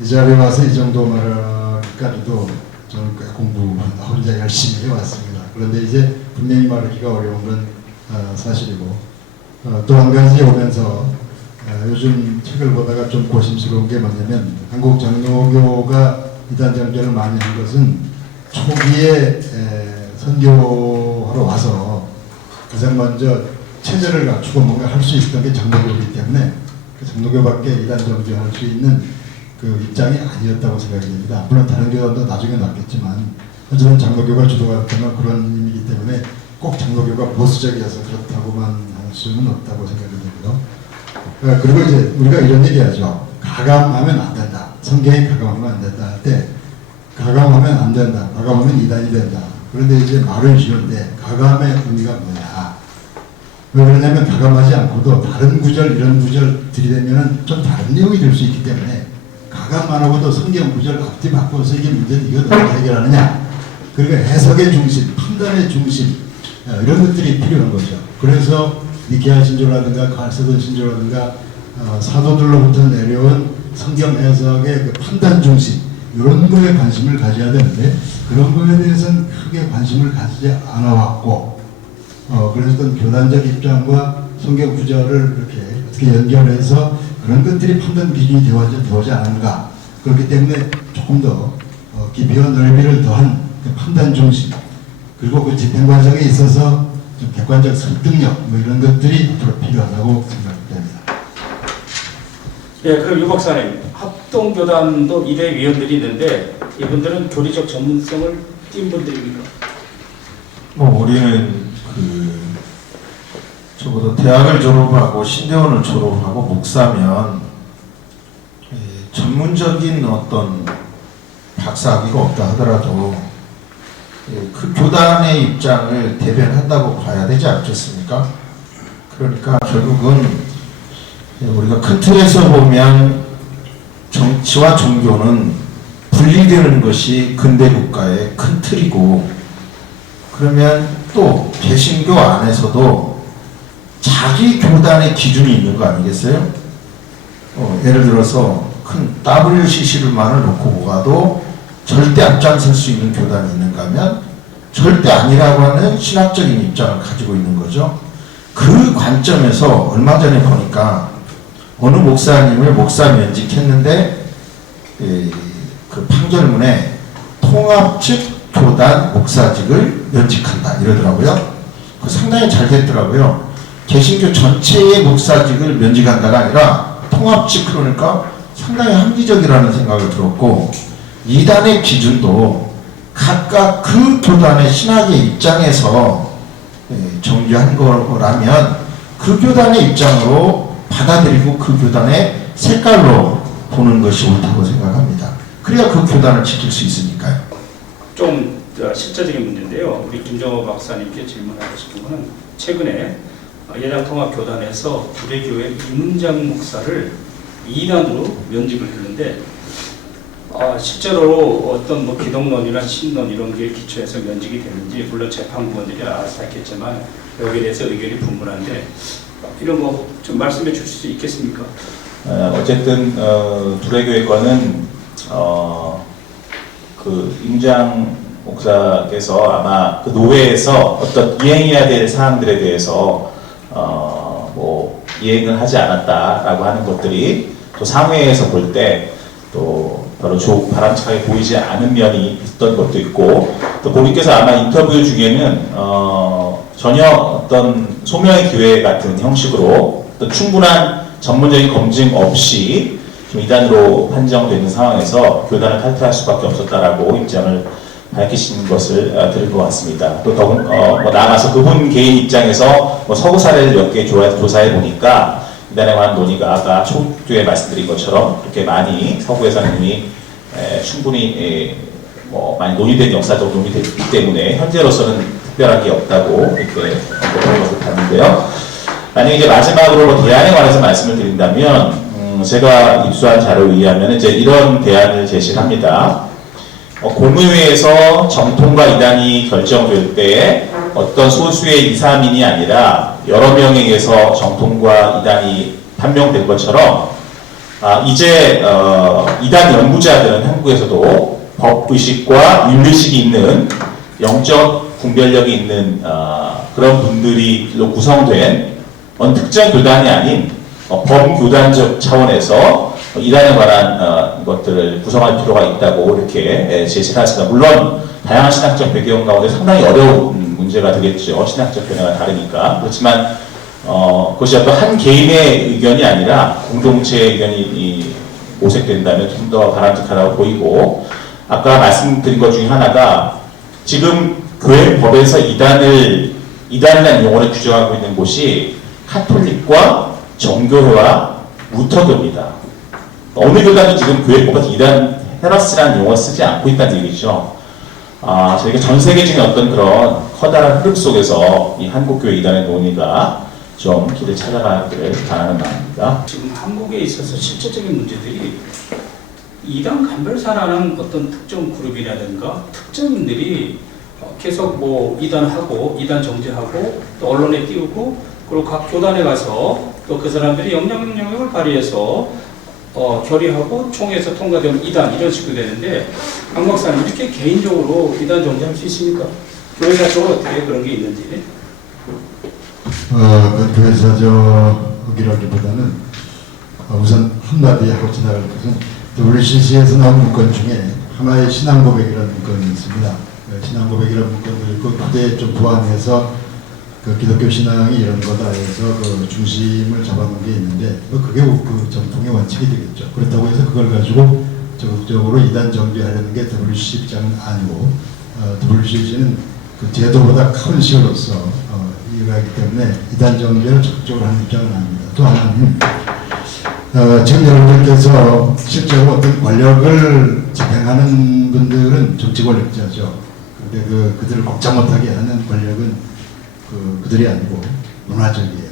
이 자리에 와서 이 정도 말하기까지도 저는 꽤 공부 혼자 열심히 해왔습니다. 그런데 이제 분명히 말하기가 어려운 건 사실이고 또 한 가지 오면서 요즘 책을 보다가 좀 고심스러운 게 뭐냐면 한국 장로교가 이단 정죄를 많이 한 것은 초기에 선교하러 와서 가장 먼저 체제를 갖추고 뭔가 할 수 있었던 게 장로교이기 때문에 그 장로교밖에 이단 정죄할 수 있는 그 입장이 아니었다고 생각이 됩니다. 물론 다른 교단도 나중에 났겠지만 어쨌든 장로교가 주도가 되는 그런 의미이기 때문에 꼭 장로교가 보수적이어서 그렇다고만 할 수는 없다고 생각이 되고요. 그리고 이제 우리가 이런 얘기하죠. 가감하면 안 된다. 성경에 가감하면 안 된다 할 때 가감하면 안 된다. 가감하면 이단이 된다. 그런데 이제 말은 쉬운데 가감의 의미가 뭐냐. 왜 그러냐면 가감하지 않고도 다른 구절 이런 구절 들이대면 좀 다른 내용이 될 수 있기 때문에 가감만 하고도 성경 구절 앞뒤 바꿔서 이게 문제는 이걸 어떻게 해결하느냐. 그러니까 해석의 중심, 판단의 중심 이런 것들이 필요한 거죠. 그래서 니케아 신조라든가 칼세돈 신조라든가 사도들로부터 내려온 성경 해석의 그 판단 중심 이런 거에 관심을 가져야 되는데 그런 거에 대해서는 크게 관심을 가지지 않아 왔고 그래서 어떤 교단적 입장과 성경 구절을 이렇게 어떻게 연결해서 그런 것들이 판단 기준이 되어지 않은가. 그렇기 때문에 조금 더 깊이와 넓이를 더한 그 판단 중심 그리고 그 집행 과정에 있어서 좀 객관적 설득력 뭐 이런 것들이 앞으로 필요하다고 생각됩니다. 예, 그럼 유 박사님, 합동교단도 이대 위원들이 있는데 이분들은 교리적 전문성을 띈 분들입니까? 우리는 적어도 대학을 졸업하고 신대원을 졸업하고 목사면 전문적인 어떤 박사학위가 없다 하더라도 그 교단의 입장을 대변한다고 봐야 되지 않겠습니까? 그러니까 결국은 우리가 큰 틀에서 보면 정치와 종교는 분리되는 것이 근대 국가의 큰 틀이고 그러면 또 개신교 안에서도 자기 교단의 기준이 있는 거 아니겠어요? 예를 들어서 큰 WCC를만을 놓고 보가도 절대 앞장설 수 있는 교단이 있는가 하면 절대 아니라고 하는 신학적인 입장을 가지고 있는 거죠. 그 관점에서 얼마 전에 보니까 어느 목사님을 목사 면직했는데 그 판결문에 통합측 교단 목사직을 면직한다 이러더라고요. 상당히 잘 됐더라고요. 개신교 전체의 목사직을 면직한다가 아니라 통합직 그러니까 상당히 합리적이라는 생각을 들었고 이단의 기준도 각각 그 교단의 신학의 입장에서 정죄한 거라면 그 교단의 입장으로 받아들이고 그 교단의 색깔로 보는 것이 옳다고 생각합니다. 그래야 그 교단을 지킬 수 있으니까요. 좀 실제적인 문제인데요. 우리 김정호 박사님께 질문하고 싶은 것은 최근에 예당통합교단에서 구례교회 이문장 목사를 이단으로 면직을 했는데 실제로 어떤 뭐 기독론이나 신론 이런 게 기초해서 면직이 됐는지 물론 재판부원들이 알아서 했겠지만 여기에 대해서 의견이 분분한데 이런 거 좀 말씀해 주실 수 있겠습니까? 어쨌든 구례교회 거는 그 임장 목사께서 아마 그 노회에서 어떤 이행해야 될 사항들에 대해서 뭐 이행을 하지 않았다라고 하는 것들이 또 상회에서 볼 때 또 별로 바람직하게 보이지 않은 면이 있던 것도 있고 또 본인께서 아마 인터뷰 중에는 전혀 어떤 소명의 기회 같은 형식으로 어떤 충분한 전문적인 검증 없이 좀 이단으로 판정되는 상황에서 교단을 탈퇴할 수밖에 없었다라고 입장을 밝히신 것을 들은 것 같습니다. 또 더군 뭐 나아가서 그분 개인 입장에서 뭐 서구 사례를 몇 개 조사해 보니까 이단에 관한 논의가 아까 초두에 말씀드린 것처럼 그렇게 많이 서구에서는 이미 충분히 뭐 많이 논의된 역사적 논의됐기 때문에 현재로서는 특별한 게 없다고 이렇게 언급하는 것을 봤는데요. 만약 이제 마지막으로 뭐 대안에 관해서 말씀을 드린다면 제가 입수한 자료에 의하면 이제 이런 대안을 제시합니다. 공의회에서 정통과 이단이 결정될 때에 어떤 소수의 2, 3인이 아니라 여러 명에 의해서 정통과 이단이 판명된 것처럼 이제 이단 연구자들은 한국에서도 법의식과 윤리식이 있는 영적 분별력이 있는 그런 분들로 구성된 어느 특정 교단이 아닌 범교단적 차원에서 이단에 관한 것들을 구성할 필요가 있다고 이렇게 제시를 했습니다. 물론 다양한 신학적 배경 가운데 상당히 어려운 문제가 되겠죠. 신학적 견해가 다르니까. 그렇지만 그것이 어떤 한 개인의 의견이 아니라 공동체의 의견이 모색된다면 좀 더 바람직하다고 보이고 아까 말씀드린 것 중에 하나가 지금 교회 법에서 이단이라는 용어를 규정하고 있는 곳이 카톨릭과 정교회와 무터교입니다. 어느 교단도 지금 교회법에서 이단 헤러스라는 용어 쓰지 않고 있다는 얘기죠. 저희가 전 세계적인 어떤 그런 커다란 흐름 속에서 이 한국교회 이단의 논의가 좀 길을 찾아가기를 바라는 마음입니다. 지금 한국에 있어서 실질적인 문제들이 이단 간별사라는 어떤 특정 그룹이라든가 특정인들이 계속 뭐 이단하고 이단 정죄하고 또 언론에 띄우고 그리고 각 교단에 가서 또 그 사람들이 영향력을 발휘해서 결의하고 총회에서 통과되면 이단 이런 식으로 되는데 강 박사님 이렇게 개인적으로 이단 정죄할 수 있습니까? 교회사적으로 어떻게 그런 게 있는지? 그 교회사적이라기보다는 우선 한마디 하고 지나갈 것은 WCC에서 나온 문건 중에 하나의 신앙고백이라는 문건이 있습니다. 신앙고백이라는 문건을 그 그때 좀 보완해서 그 기독교 신앙이 이런 거다 해서 그 중심을 잡아놓은 게 있는데 그게 그 전통의 원칙이 되겠죠. 그렇다고 해서 그걸 가지고 적극적으로 이단 정죄하려는 게 WCC 입장은 아니고 WCC는 그 제도보다 큰 식으로서 이해하기 때문에 이단 정죄를 적극적으로 하는 입장은 아닙니다. 또 하나는 지금 여러분들께서 실제로 어떤 권력을 집행하는 분들은 정치 권력자죠. 근데 그들을 걷지 못하게 하는 권력은 그들이 아니고 문화적이에요.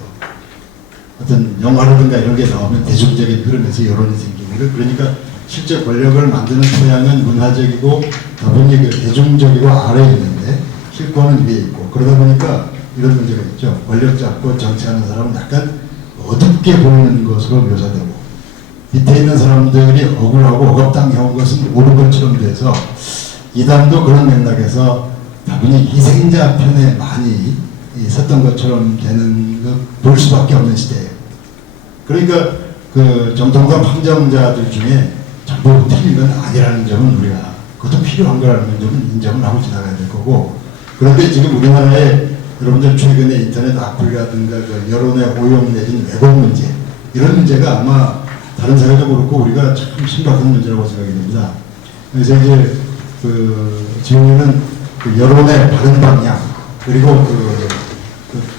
어떤 영화라든가 이런 게 나오면 대중적인 흐름에서 여론이 생기고 그러니까 실제 권력을 만드는 토양은 문화적이고 다분히 그 대중적이고 아래에 있는데 실권은 위에 있고 그러다 보니까 이런 문제가 있죠. 권력 잡고 정치하는 사람은 약간 어둡게 보이는 것으로 묘사되고 밑에 있는 사람들이 억울하고 억압당해온 것은 옳은 것처럼 돼서 이단도 그런 맥락에서 다분히 희생자 편에 많이 섰던 것처럼 되는 볼 수밖에 없는 시대예요. 그러니까 그 정통과 판정자들 중에 전부 틀린 건 아니라는 점은 우리가 그것도 필요한 거라는 점은 인정을 하고 지나가야 될 거고 그런데 지금 우리나라에 여러분들 최근에 인터넷 악플이라든가 그 여론의 오용 내지는 왜곡 문제 이런 문제가 아마 다른 사회도 그렇고 우리가 참 심각한 문제라고 생각이 됩니다. 그래서 이제 지금은 그 여론의 바른 방향 그리고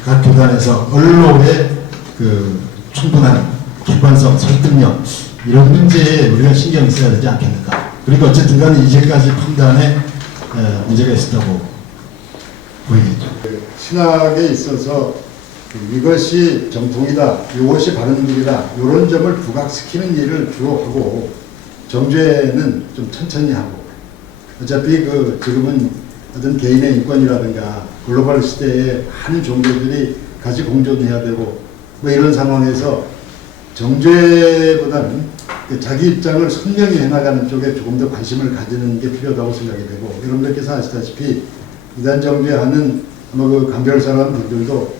각 교단에서 언론의 그 충분한 객관성, 설득력 이런 문제에 우리가 신경 써야 되지 않겠는가. 그리고 어쨌든 간에 이제까지 판단에 문제가 있었다고 보이겠죠. 신학에 있어서 이것이 정통이다, 이것이 바른 길이다 이런 점을 부각시키는 일을 주로 하고 정죄는 좀 천천히 하고 어차피 지금은 어떤 개인의 인권이라든가 글로벌 시대에 많은 종교들이 같이 공존해야 되고 뭐 이런 상황에서 정죄보다는 자기 입장을 선명히 해나가는 쪽에 조금 더 관심을 가지는 게 필요하다고 생각이 되고 여러분들께서 아시다시피 이단 정죄하는 그 감별 사람들도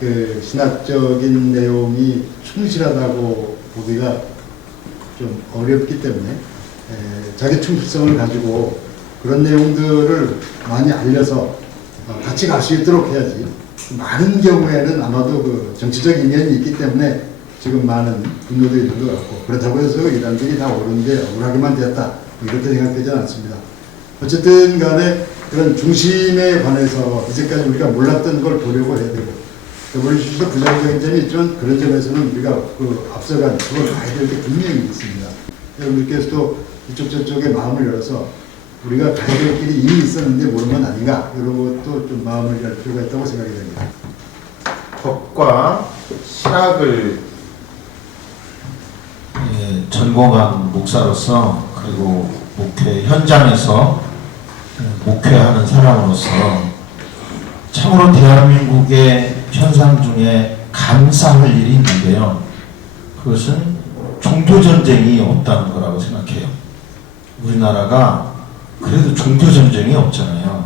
그 신학적인 내용이 충실하다고 보기가 좀 어렵기 때문에 자기 충실성을 가지고 그런 내용들을 많이 알려서 같이 갈 수 있도록 해야지. 많은 경우에는 아마도 그 정치적 인연이 있기 때문에 지금 많은 분노도 있는 것 같고 그렇다고 해서 이단들이 다 옳은데 억울하게만 됐다 이렇게 생각되지는 않습니다. 어쨌든 간에 그런 중심에 관해서 이제까지 우리가 몰랐던 걸 보려고 해야 되고 WCC도 부정적인 점이 있지만 그런 점에서는 우리가 앞서간 그걸 봐야 될 게 분명히 있습니다. 여러분들께서도 이쪽 저쪽에 마음을 열어서 우리가 가야 될 길이 이미 있었는데 모르는 건 아닌가 이런 것도 좀 마음을 열 필요가 있다고 생각이 됩니다. 법과 신학을 전공한 목사로서 그리고 목회 현장에서 목회하는 사람으로서 참으로 대한민국의 현상 중에 감사할 일이 있는데요. 그것은 종교전쟁이 없다는 거라고 생각해요. 우리나라가 그래도 종교전쟁이 없잖아요.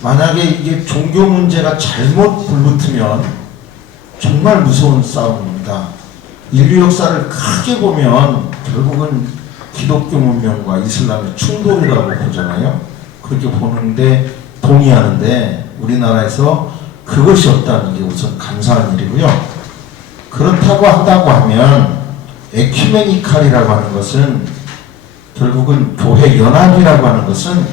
만약에 이게 종교 문제가 잘못 불붙으면 정말 무서운 싸움입니다. 인류 역사를 크게 보면 결국은 기독교 문명과 이슬람의 충돌이라고 보잖아요. 그렇게 보는데 동의하는데 우리나라에서 그것이 없다는 게 우선 감사한 일이고요. 그렇다고 한다고 하면 에큐메니칼이라고 하는 것은 결국은 교회 연합이라고 하는 것은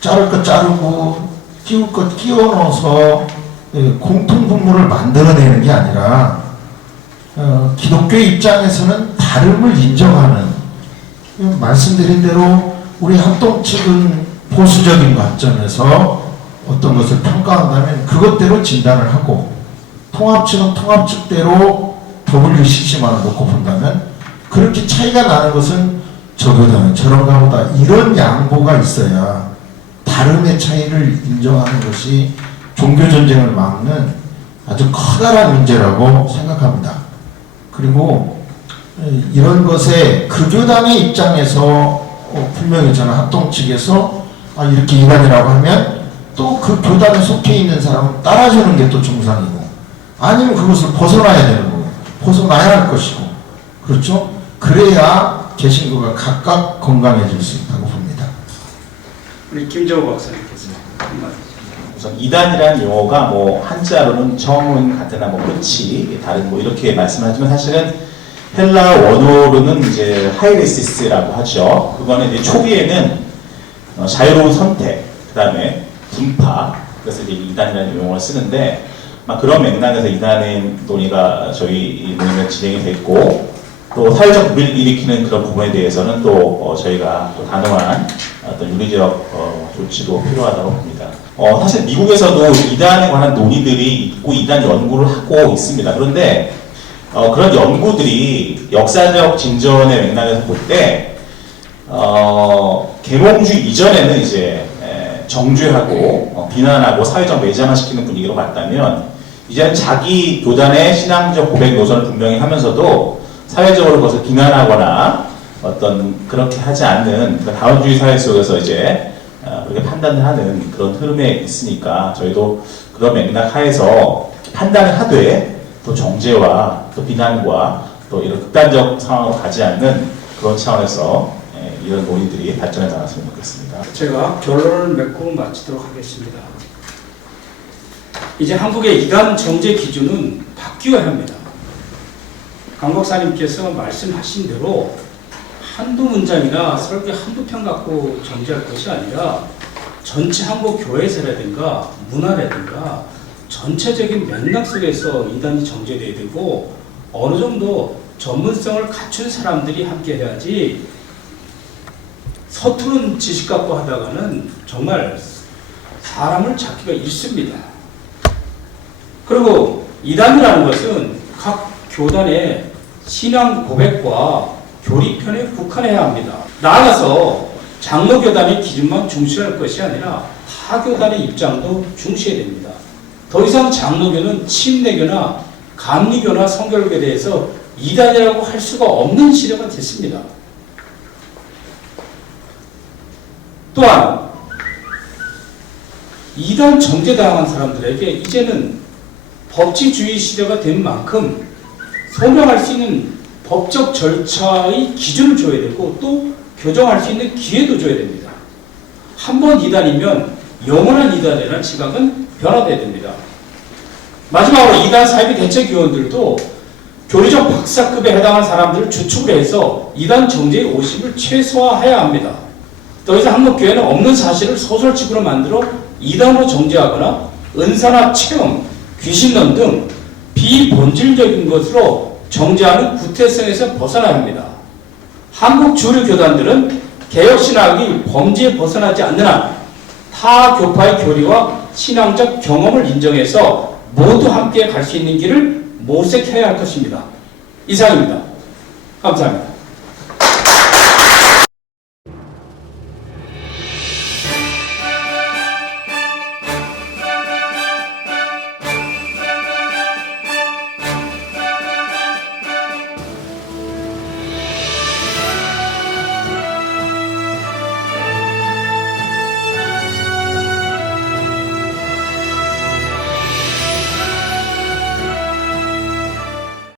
자를 것 자르고 끼울 것 끼워 넣어서 공통 분모를 만들어내는 게 아니라 기독교의 입장에서는 다름을 인정하는 말씀드린 대로 우리 합동 측은 보수적인 관점에서 어떤 것을 평가한다면 그것대로 진단을 하고 통합 측은 통합 측대로 WCC만을 놓고 본다면 그렇게 차이가 나는 것은 저 교단은 저런가 보다 이런 양보가 있어야 다름의 차이를 인정하는 것이 종교전쟁을 막는 아주 커다란 문제라고 생각합니다. 그리고 이런 것에 그 교단의 입장에서 분명히 저는 합동 측에서 이렇게 이단이라고 하면 또 그 교단에 속해 있는 사람은 따라주는 게 또 정상이고 아니면 그것을 벗어나야 되는 거고 벗어나야 할 것이고 그렇죠? 그래야 개신교가 각각 건강해질 수 있다고 봅니다. 우리 김정우 박사님께서 우선 이단이라는 용어가 뭐 한자로는 정은 같으나 뭐 끝이 다른 뭐 이렇게 말씀하지만 사실은 헬라 원어로는 이제 하이레시스라고 하죠. 그거는 이제 초기에는 자유로운 선택, 그 다음에 분파, 그래서 이제 이단이라는 용어를 쓰는데 막 그런 맥락에서 이단의 논의가 저희 논의가 진행이 됐고 또 사회적 불을 일으키는 그런 부분에 대해서는 또 저희가 또 단호한 어떤 윤리적 조치도 필요하다고 봅니다. 사실 미국에서도 이단에 관한 논의들이 있고 이단 연구를 하고 있습니다. 그런데 그런 연구들이 역사적 진전의 맥락에서 볼 때 계몽주의 이전에는 이제 정죄하고 비난하고 사회적 매장화시키는 분위기로 갔다면 이제는 자기 교단의 신앙적 고백 노선을 분명히 하면서도 사회적으로 그것을 비난하거나 어떤 그렇게 하지 않는 다원주의 사회 속에서 이제 그렇게 판단을 하는 그런 흐름에 있으니까 저희도 그런 맥락 하에서 판단을 하되 또 정죄와 또 비난과 또 이런 극단적 상황으로 가지 않는 그런 차원에서 이런 논의들이 발전해 나갔으면 좋겠습니다. 제가 결론을 맺고 마치도록 하겠습니다. 이제 한국의 이단 정죄 기준은 바뀌어야 합니다. 강 목사님께서 말씀하신 대로 한두 문장이나 설교 한두 편 갖고 정지할 것이 아니라 전체 한국 교회에서라든가 문화라든가 전체적인 맥락 속에서 이단이 정제돼야 되고 어느 정도 전문성을 갖춘 사람들이 함께 해야지 서투른 지식 갖고 하다가는 정말 사람을 잡기가 일습니다. 그리고 이단이라는 것은 각 교단의 신앙 고백과 교리편에 국한해야 합니다. 나아가서 장로교단의 기준만 중시할 것이 아니라 타 교단의 입장도 중시해야 됩니다. 더 이상 장로교는 침례교나 감리교나 성결교에 대해서 이단이라고 할 수가 없는 시대가 됐습니다. 또한 이단 정죄당한 사람들에게 이제는 법치주의 시대가 된 만큼 소명할 수 있는 법적 절차의 기준을 줘야 되고 또 교정할 수 있는 기회도 줘야 됩니다. 한 번 이단이면 영원한 이단이라는 시각은 변화돼야 됩니다. 마지막으로 이단 사이비 대책위원들도 교리적 박사급에 해당한 사람들을 주축을 해서 이단 정제의 오심을 최소화해야 합니다. 더 이상 한국교회는 없는 사실을 소설집으로 만들어 이단으로 정제하거나 은사나 체험, 귀신론 등 비본질적인 것으로 정제하는 구태성에서 벗어나야 합니다. 한국 주류 교단들은 개혁신학이 범죄에 벗어나지 않는 한 타 교파의 교리와 신앙적 경험을 인정해서 모두 함께 갈 수 있는 길을 모색해야 할 것입니다. 이상입니다. 감사합니다.